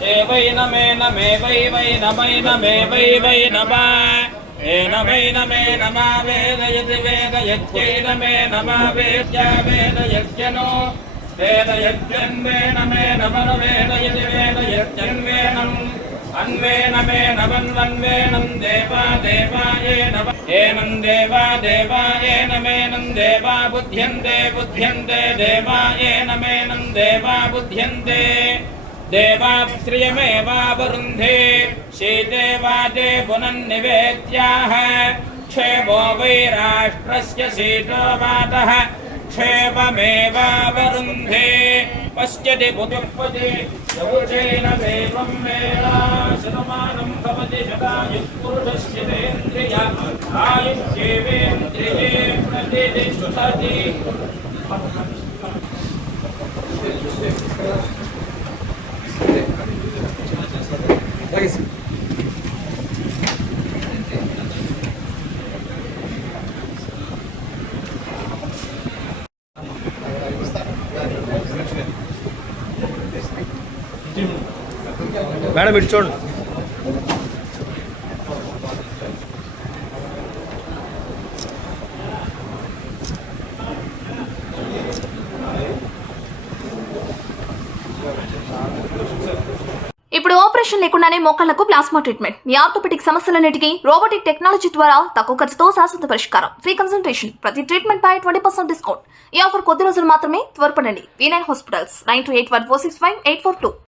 वै नमे नमे वै वै नमै नमे वै वै नमा वै नमे नमा वेदयति वेदयत्यै नमे नमा वेद्या वेदयत्यनो वेदयत्यन् वे नमे नमः वेदयति वेदयत्यन्वेनम् अन्वेनमेन वन्वेनं देवा देवाये नमः एनं देवा देवायेन मेनं देवा बुध्यन्ते बुध्यन्ते देवायेन मेनं देवा बुध्यन्ते देवाश्रियमेवावरुन्धे शीते वाते पुनन्निवेद्याः क्षेमो वै राष्ट्रस्य शीतो वातः क्षेममेवावरुन्धे पश्यति पुत्युत्पत्ति यौचेन देवं वेदा शतमानं भवति शतायुः पुरुषस्य तेन्द्रिय आयुष्येवेन्द्रिये प्रतिष्ठति మేడం ఇటు చూడండి. ఇప్పుడు ఆపరేషన్ లేకుండానే మోకాళ్లకు ప్లాస్మా ట్రీట్మెంట్. మీ ఆర్థోపెటిక్ సమస్యలన్నిటికీ రోబోటిక్ టెక్నాలజీ ద్వారా తక్కువ ఖర్చుతో శాశ్వత పరిష్కారం. ఫ్రీ కన్సల్టేషన్, ప్రతి ట్రీట్మెంట్ పై 20% డిస్కౌంట్. ఈ ఆఫర్ కొద్ది రోజులు మాత్రమే. త్వరపడండి. V9 hospitals 9281465842.